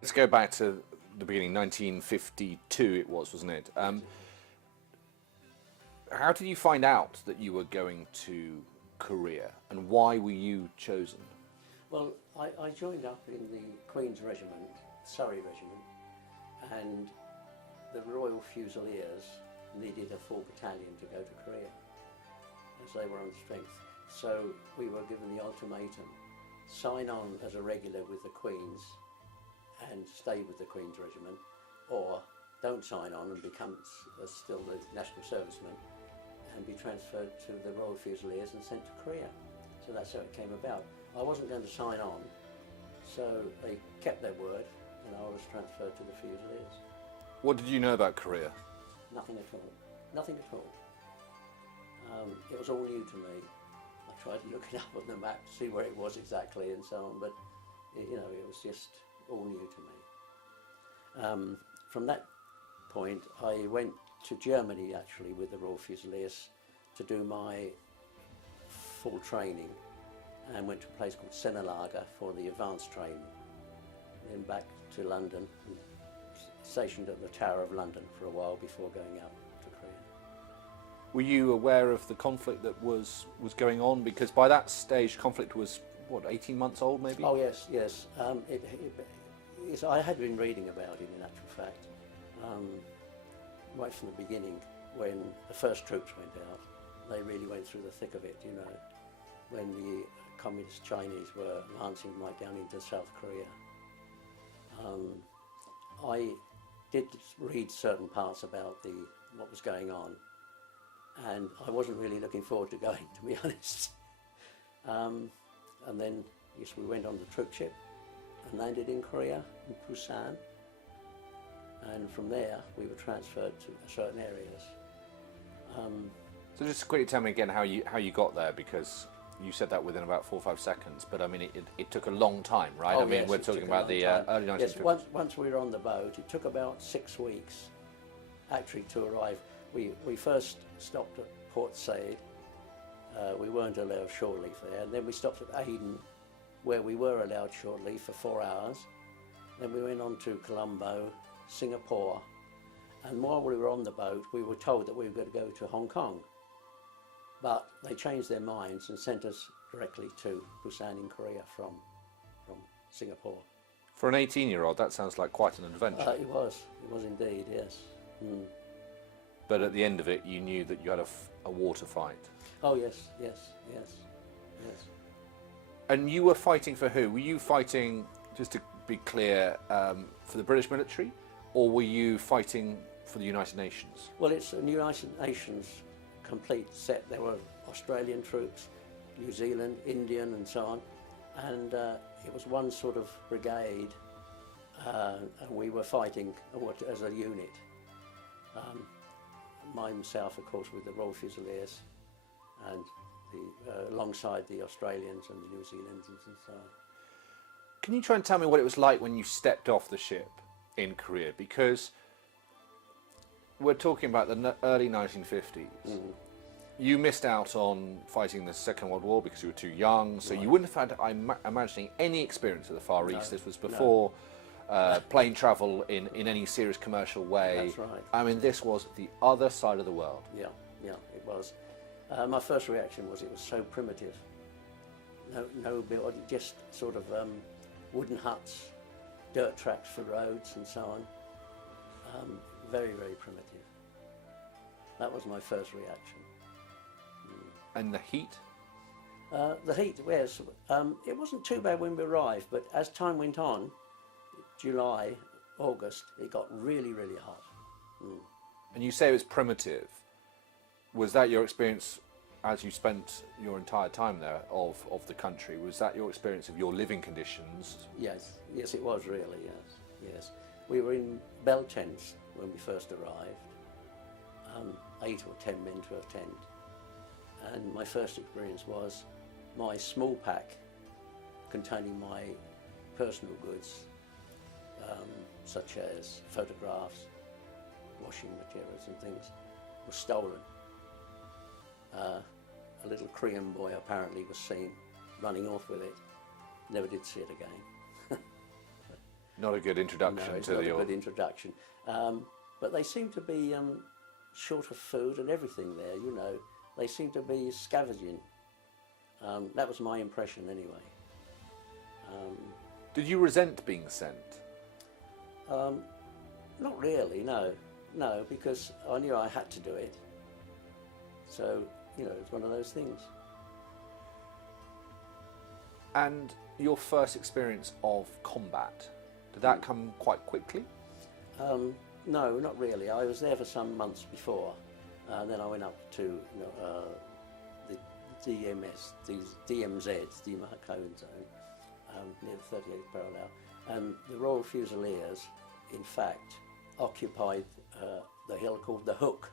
Let's go back to the beginning, 1952 it was, wasn't it? How did you find out that you were going to Korea, and why were you chosen? Well, I joined up in the Queen's Regiment, Surrey Regiment, and the Royal Fusiliers needed a full battalion to go to Korea, as they were on strength. So we were given the ultimatum: sign on as a regular with the Queen's and stay with the Queen's Regiment, or don't sign on and become still the National Serviceman and be transferred to the Royal Fusiliers and sent to Korea. So that's how it came about. I wasn't going to sign on, so they kept their word and I was transferred to the Fusiliers. What did you know about Korea? Nothing at all. Nothing at all. It was all new to me. I tried to look it up on the map to see where it was exactly and so on, but it was just all new to me. From that point, I went to Germany actually with the Royal Fusiliers to do my full training, and went to a place called Senelager for the advanced training. Then back to London, and stationed at the Tower of London for a while before going out to Korea. Were you aware of the conflict that was going on? Because by that stage, conflict was, what, 18 months old maybe? Oh yes, yes. I had been reading about it in actual fact, right from the beginning, when the first troops went out. They really went through the thick of it, when the Communist Chinese were advancing right down into South Korea. I did read certain parts about what was going on, and I wasn't really looking forward to going, to be honest. And then, yes, we went on the troop ship and landed in Korea, in Busan, and from there we were transferred to certain areas. So just quickly tell me again how you got there, because you said that within about 4 or 5 seconds, but I mean it took a long time, right? Oh, I mean, yes, we're talking about the early 1950s. Yes, once we were on the boat, it took about 6 weeks actually to arrive. We first stopped at Port Said. We weren't allowed shore leave there, and then we stopped at Aden, where we were allowed shore leave for 4 hours. Then we went on to Colombo, Singapore, and while we were on the boat, we were told that we were going to go to Hong Kong. But they changed their minds and sent us directly to Busan in Korea from Singapore. For an 18-year-old, that sounds like quite an adventure. It was indeed, yes. Mm. But at the end of it, you knew that you had a war to fight. Oh yes, yes, yes, yes. And you were fighting for who? Were you fighting, just to be clear, for the British military, or were you fighting for the United Nations? Well, it's a United Nations complete set. There were Australian troops, New Zealand, Indian and so on, and it was one sort of brigade, and we were fighting as a unit. Myself, of course, with the Royal Fusiliers, and alongside the Australians and the New Zealanders and so on. Can you try and tell me what it was like when you stepped off the ship in Korea? Because we're talking about the early 1950s. Mm. You missed out on fighting the Second World War because you were too young, so right. You wouldn't have had, I'm imagining, any experience of the Far East. This was before plane travel in any serious commercial way. That's right. I mean, this was the other side of the world. Yeah, it was. My first reaction was it was so primitive. No building, just sort of wooden huts, dirt tracks for roads and so on. Very, very primitive. That was my first reaction. And the heat? The heat, yes. It wasn't too bad when we arrived, but as time went on, July, August, it got really, really hot. Mm. And you say it was primitive. Was that your experience as you spent your entire time there of the country? Was that your experience of your living conditions? Yes, it was really, yes. We were in bell tents when we first arrived, 8 or 10 men to a tent. And my first experience was my small pack containing my personal goods, such as photographs, washing materials and things, was stolen. A little Korean boy apparently was seen running off with it. Never did see it again. Not a good introduction No, it's to not the a good introduction. But they seem to be short of food and everything there, you know. They seem to be scavenging. That was my impression anyway. Did you resent being sent? Not really, no. No, because I knew I had to do it. So, you know, it's one of those things. And your first experience of combat, did that come quite quickly? No, not really. I was there for some months before. Then I went up to the DMS, the DMZ, demarcation zone, near the 38th parallel. And the Royal Fusiliers, in fact, occupied the hill called the Hook.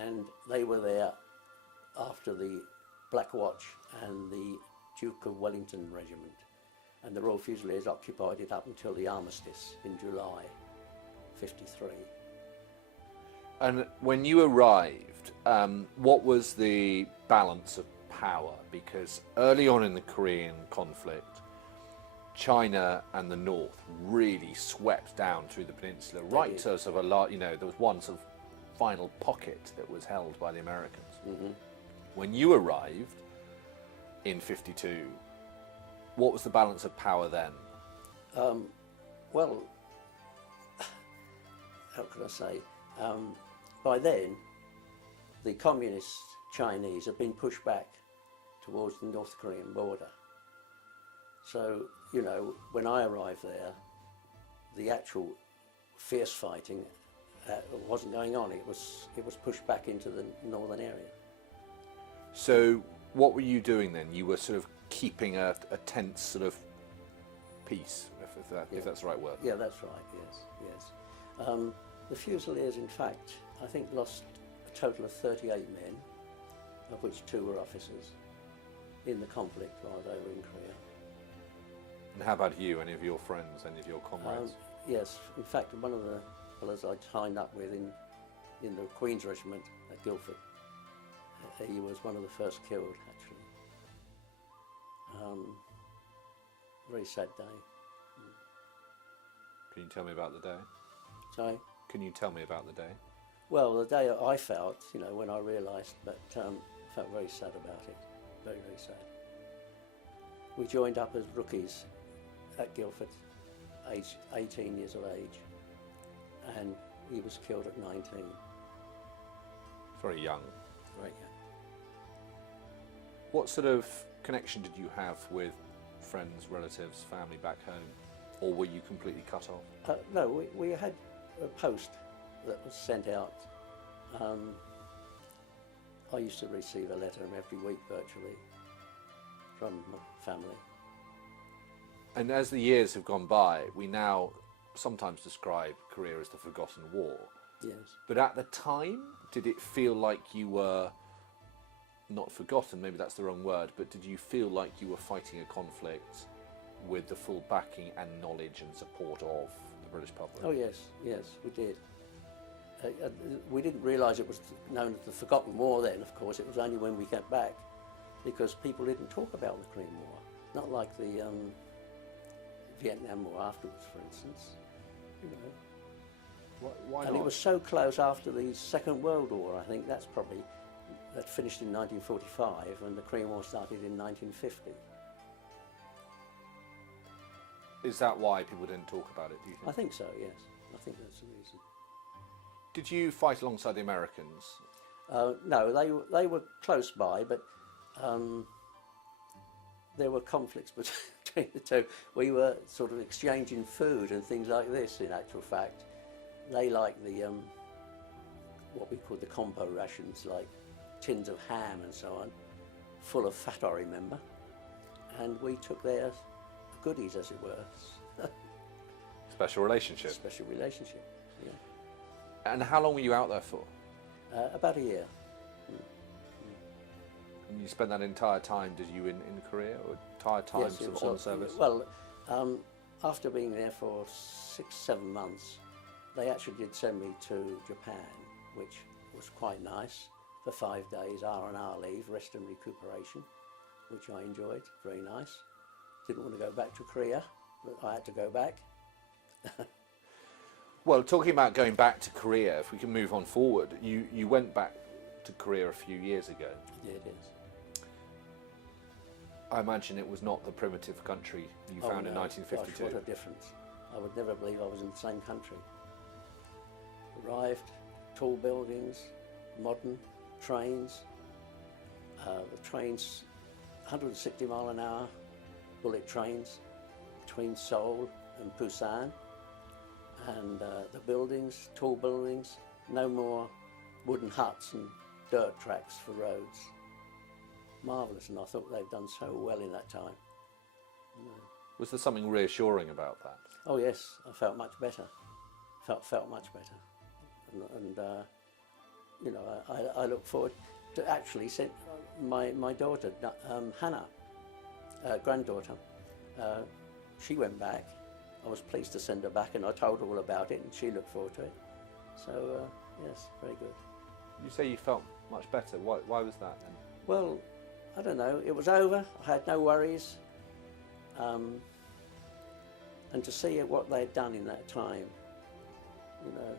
And they were there after the Black Watch and the Duke of Wellington Regiment. And the Royal Fusiliers occupied it up until the armistice in July '53. And when you arrived, what was the balance of power? Because early on in the Korean conflict, China and the North really swept down through the peninsula, right to sort of a lot. You know, there was one sort of final pocket that was held by the Americans. Mm-hmm. When you arrived in '52, what was the balance of power then? Well, how can I say? By then, the communist Chinese had been pushed back towards the North Korean border. So, you know, when I arrived there, the actual fierce fighting wasn't going on. It was pushed back into the northern area. So, what were you doing then? You were sort of keeping a tense sort of peace, if that's the right word. Yeah, that's right. Yes. The Fusiliers, in fact, I think lost a total of 38 men, of which 2 were officers, in the conflict while they were in Korea. And how about you? Any of your friends? Any of your comrades? Yes, in fact, one of the fellows I signed up with in the Queen's Regiment at Guildford, he was one of the first killed, actually. Very sad day. Can you tell me about the day? Sorry? Can you tell me about the day? Well, the day I felt, you know, when I realised, but felt very sad about it. Very, very sad. We joined up as rookies at Guildford, aged 18 years of age, and he was killed at 19. Very young. Right, yeah. What sort of connection did you have with friends, relatives, family back home? Or were you completely cut off? No, we had a post that was sent out. I used to receive a letter every week virtually from my family. And as the years have gone by, we now sometimes describe Korea as the forgotten war. Yes. But at the time, did it feel like you were not forgotten, maybe that's the wrong word, but did you feel like you were fighting a conflict with the full backing and knowledge and support of the British public? Oh yes, we did. We didn't realise it was known as the Forgotten War then, of course. It was only when we got back, because people didn't talk about the Korean War. Not like the Vietnam War afterwards, for instance. You know. Why and not? it was so close after the Second World War, I think that finished in 1945, and the Korean War started in 1950. Is that why people didn't talk about it, do you think? I think so, yes. I think that's the reason. Did you fight alongside the Americans? No, they were close by, but there were conflicts between the two. We were sort of exchanging food and things like this, in actual fact. They liked the, what we called the compo rations, like tins of ham and so on, full of fat, I remember. And we took their goodies, as it were. Special relationship. Special relationship, yeah. And how long were you out there for? About a year. And you spent that entire time, did you, in Korea, or entire time Yes, it sort was of on service? Well, after being there for 6-7 months, they actually did send me to Japan, which was quite nice, for 5 days, R&R leave, rest and recuperation, which I enjoyed, very nice. Didn't want to go back to Korea, but I had to go back. Well, talking about going back to Korea, if we can move on forward, you went back to Korea a few years ago. Yeah, it is. I imagine it was not the primitive country you found in 1952. Gosh, what a difference. I would never believe I was in the same country. Arrived, tall buildings, modern trains. The trains, 160 mile an hour, bullet trains between Seoul and Busan. And the buildings, tall buildings, no more wooden huts and dirt tracks for roads. Marvellous, and I thought they've done so well in that time. Was there something reassuring about that? Oh yes, I felt much better. Felt much better, and you know, I look forward to actually my daughter Hannah, granddaughter. She went back. I was pleased to send her back, and I told her all about it, and she looked forward to it. So yes, very good. You say you felt much better. Why was that then? Well, I don't know. It was over. I had no worries. And to see what they had done in that time, you know,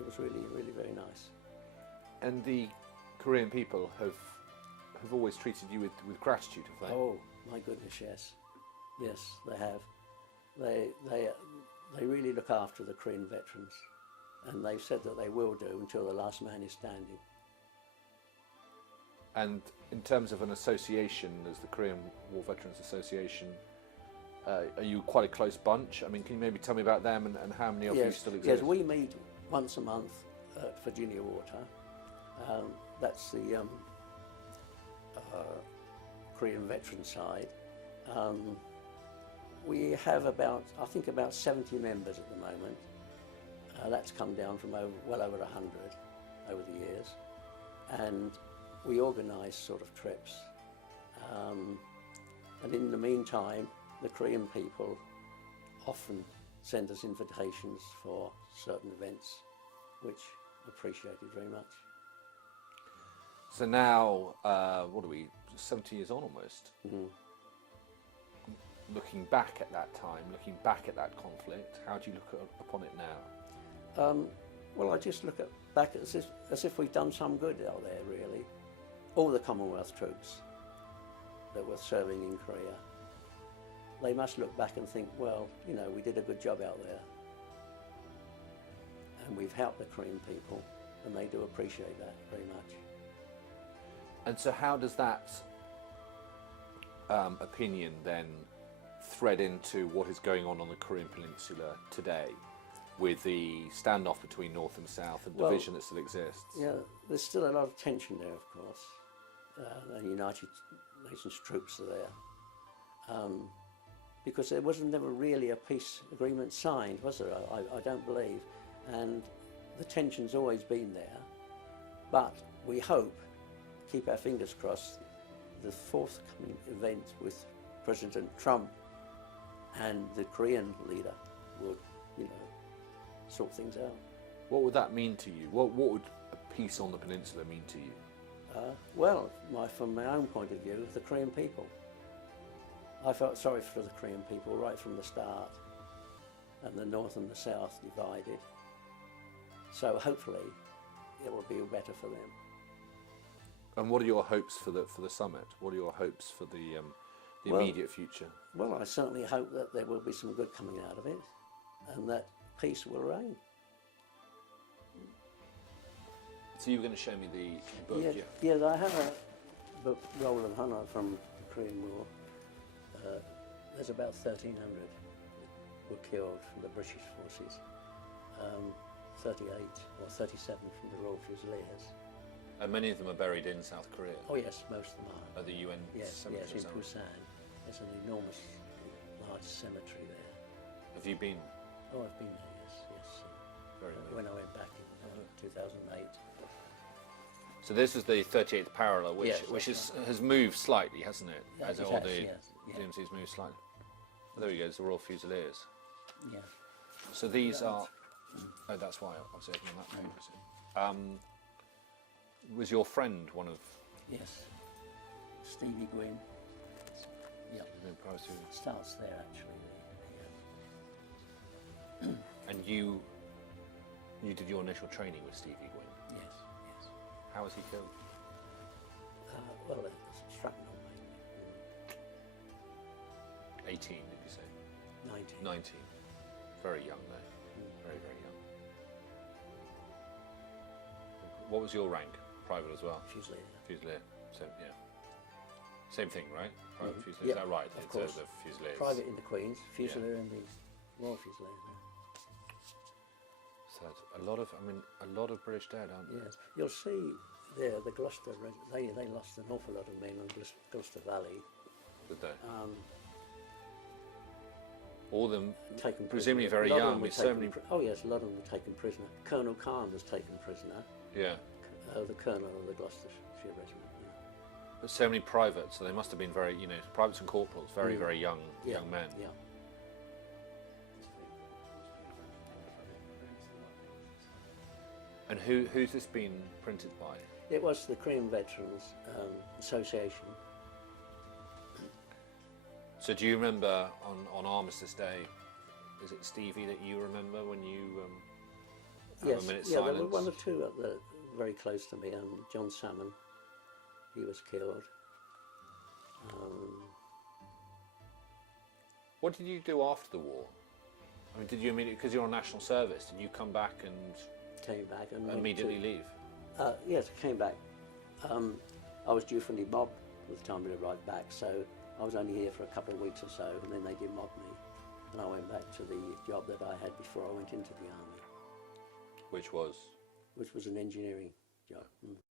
it was really, really very nice. And the Korean people have always treated you with gratitude, have they? Oh my goodness, yes, yes, they have. They really look after the Korean veterans, and they've said that they will do until the last man is standing. And in terms of an association, as the Korean War Veterans Association, are you quite a close bunch? I mean, can you maybe tell me about them and how many of you still exist? Yes, we meet once a month at Virginia Water. That's the Korean veteran side. We have about 70 members at the moment. That's come down from well over 100 over the years. And we organise sort of trips. And in the meantime, the Korean people often send us invitations for certain events, which are appreciated very much. So now, what are we, 70 years on almost? Mm-hmm. Looking back at that time, looking back at that conflict, how do you look upon it now? Well, I just look back as if we've done some good out there, really. All the Commonwealth troops that were serving in Korea, they must look back and think, well, you know, we did a good job out there. And we've helped the Korean people, and they do appreciate that very much. And so how does that opinion then thread into what is going on the Korean Peninsula today, with the standoff between North and South, and division that still exists? Yeah, there's still a lot of tension there, of course. The United Nations troops are there. Because there was never really a peace agreement signed, was there? I don't believe. And the tension's always been there. But we hope, keep our fingers crossed, the forthcoming event with President Trump and the Korean leader would, you know, sort things out. What would that mean to you? What would a peace on the peninsula mean to you? Well, from my own point of view, the Korean people. I felt sorry for the Korean people right from the start, and the North and the South divided. So hopefully it will be better for them. And what are your hopes for the summit? What are your hopes for the immediate future? Well, I certainly hope that there will be some good coming out of it, and that peace will reign. So you were going to show me the book, yeah? Yeah, I have a book, Roll of Honour from the Korean War. There's about 1,300 were killed from the British forces, 38 or 37 from the Royal Fusiliers. And many of them are buried in South Korea? Oh yes, most of them are. At the UN cemetery? Yes, in Busan. There's an enormous, large cemetery there. Have you been? Oh, I've been there, yes. Very when I went back in 2008. So this is the 38th parallel, which has moved slightly, hasn't it? Yeah, As it all has, the yes, yeah. DMC's moved slightly. Oh, there we go, it's the Royal Fusiliers. Yeah. So these are... Oh, that's why I was opening that page. Was your friend one of... Yes. Stevie Gwynn. Yeah. Starts there, actually. And you did your initial training with Stevie Gwynn. Yes, yes. How was he killed? Well, it was shrapnel mainly. 18, did you say? 19. 19. Very young though. Very, very young. What was your rank? Private as well? Fusilier. Fusilier. Yeah. Same thing, right? Private Fusilier. Yeah, Is that right? of course. The Fusiliers. Private in the Queen's, Fusilier in the Royal Fusiliers. So that's a lot of British dead, aren't there? Yes, you'll see there the Gloucester. They lost an awful lot of men on Gloucester Valley. Did they? Um, All of them, taken presumably prisoner. very A lot of young. them were With so many. oh yes, a lot of them were taken prisoner. Colonel Caine was taken prisoner. Yeah. The colonel of the Gloucestershire Regiment. Yeah. But so many privates, so they must have been very, privates and corporals, very, very young men. Yeah. And who's this been printed by? It was the Korean Veterans Association. So do you remember on Armistice Day, is it Stevie that you remember when you have Yes, a minute's yeah, silence? there were one or two very close to me. John Salmon, he was killed. What did you do after the war? I mean, did you immediately, because you're on national service, did you come back and Came back and went immediately leave? yes, I came back. I was due for the mob by the time we arrived back, so I was only here for a couple of weeks or so, and then they demobbed me, and I went back to the job that I had before I went into the army, Which was? which was an engineering job.